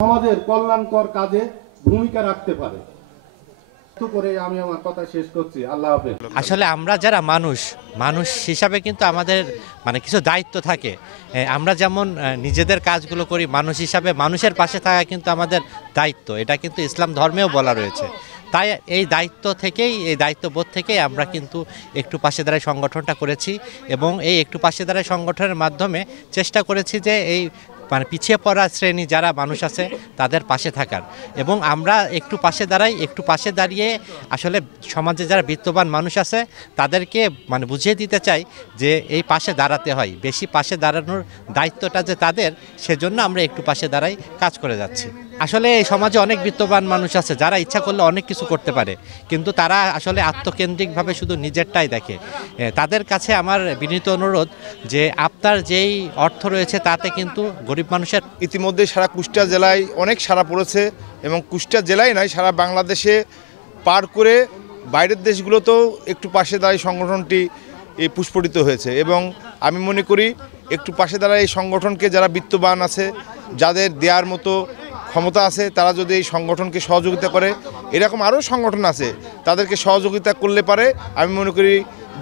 সমাজের কল্যাণকর কাজে ভূমিকা রাখতে পারে। করে আমি আমার কথা শেষ করছি। আল্লাহ হাফেজ। আসলে আমরা যারা মানুষ হিসাবে কিন্তু আমাদের মানে কিছু দায়িত্ব থাকে। আমরা যেমন নিজেদের কাজগুলো করি, মানুষ হিসাবে মানুষের পাশে থাকা কিন্তু আমাদের দায়িত্ব। এটা কিন্তু ইসলাম ধর্মেও বলা রয়েছে। তাই এই দায়িত্ববোধ থেকেই আমরা কিন্তু একটু পাশে দাঁড়াই সংগঠনটা করেছি এবং এই একটু পাশে দাঁড়াই সংগঠনের মাধ্যমে চেষ্টা করেছি যে এই মানে পিছিয়ে পড়া শ্রেণী যারা মানুষ আছে তাদের পাশে থাকার, এবং আমরা একটু পাশে দাঁড়িয়ে আসলে সমাজে যারা বিত্তবান মানুষ আছে তাদেরকে মানে বুঝিয়ে দিতে চাই যে এই পাশে দাঁড়াতে হয়, বেশি পাশে দাঁড়ানোর দায়িত্বটা যে তাদের, সেজন্য আমরা একটু পাশে দাঁড়াই কাজ করে যাচ্ছি। আসলে এই সমাজে অনেক বিত্তবান মানুষ আছে যারা ইচ্ছা করলে অনেক কিছু করতে পারে, কিন্তু তারা আসলে আত্মকেন্দ্রিকভাবে শুধু নিজেরটাই দেখে। তাদের কাছে আমার বিনীত অনুরোধ যে আপনার যেই অর্থ রয়েছে তাতে কিন্তু গরিব মানুষের ইতিমধ্যে সারা কুষ্টিয়া জেলায় অনেক সাড়া পড়েছে এবং কুষ্টিয়া জেলায় নয় সারা বাংলাদেশে পার করে বাইরের দেশগুলোতেও একটু পাশে দাঁড়ায় সংগঠনটি পুষ্পটিত হয়েছে। এবং আমি মনে করি একটু পাশে দাঁড়ায় এই সংগঠনকে যারা বিত্তবান আছে, যাদের দেওয়ার মতো ক্ষমতা আছে, তারা যদি এই সংগঠনকে সহযোগিতা করে, এরকম আরও সংগঠন আছে তাদেরকে সহযোগিতা করলে পারে, আমি মনে করি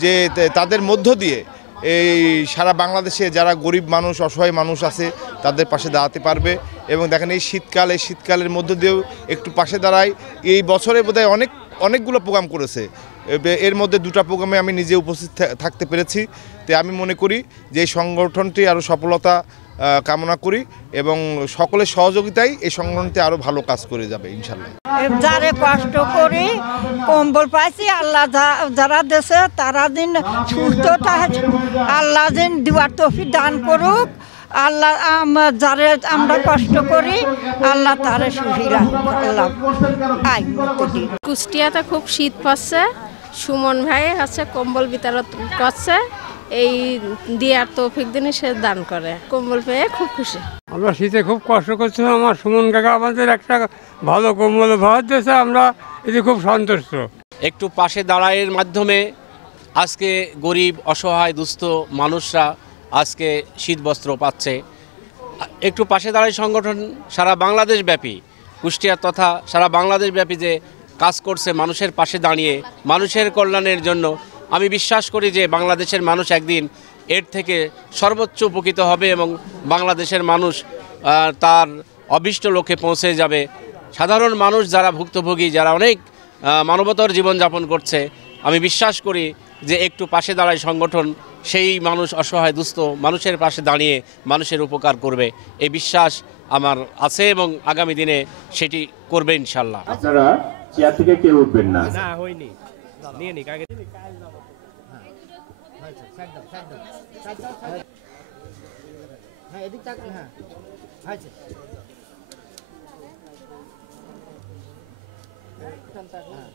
যে তাদের মধ্য দিয়ে এই সারা বাংলাদেশে যারা গরিব মানুষ, অসহায় মানুষ আছে তাদের পাশে দাঁড়াতে পারবে। এবং দেখেন এই শীতকালের মধ্য দিয়েও একটু পাশে দাঁড়ায়। এই বছরে বোধহয় অনেকগুলো প্রোগ্রাম করেছে, এর মধ্যে 2টা প্রোগ্রামে আমি নিজে উপস্থিত থাকতে পেরেছি। তো আমি মনে করি যে এই সংগঠনটি আরও সফলতা কামনা করি এবং সকলের সহযোগিতায় এই সংগঠনটি আরও ভালো কাজ করে যাবে ইনশাল্লাহ। যারা কষ্ট করি কম্বল পাইছি, আল্লাহ যারা দেশে তারা দিন সুস্থতা আল্লাহ দিন দিবার তৌফিক দান করুক। আল্লাহ যারা আমরা কষ্ট করি আল্লাহ তারা সুখী রাখুক। আল্লাহ কুষ্টিয়াতে খুব শীত পড়ছে, সুমন ভাই হচ্ছে কম্বল বিতরণ করছে, এই দিয়ার তৌফিক দিনে সে দান করে, কম্বল পেয়ে খুব খুশি। আমরা শীতে খুব কষ্ট করছিলাম, আমার সুমন কাকা আমাদের একটা ভালো কম্বল ভাত দিয়েছে, আমরা এতে খুব সন্তুষ্ট। একটু পাশে দাঁড়াইয়ের মাধ্যমে আজকে গরিব, অসহায়, দুস্থ মানুষরা আজকে শীত বস্ত্র পাচ্ছে। একটু পাশে দাঁড়াই সংগঠন সারা বাংলাদেশ ব্যাপী, কুষ্টিয়া তথা সারা বাংলাদেশ ব্যাপী যে কাজ করছে মানুষের পাশে দাঁড়িয়ে মানুষের কল্যাণের জন্য, আমি বিশ্বাস করি যে বাংলাদেশের মানুষ একদিন এর থেকে সর্বোচ্চ উপকৃত হবে এবং বাংলাদেশের মানুষ তার অভীষ্ট লক্ষ্যে পৌঁছে যাবে। সাধারণ মানুষ যারা ভুক্তভোগী, যারা অনেক মানবতার জীবনযাপন করছে, আমি বিশ্বাস করি যে একটু পাশে দাঁড়ায় সংগঠন সেই মানুষ, অসহায় দুস্থ মানুষের পাশে দাঁড়িয়ে মানুষের উপকার করবে, এই বিশ্বাস আমার আছে এবং আগামী দিনে সেটি করবে ইনশাল্লাহ। আপনারা চেয়ার থেকে কেউ উঠবেন না। না হয়নি, নিয়ে নিক আগে। হ্যাঁ এদিক তাক, হ্যাঁ হয়েছে। হ্যাঁ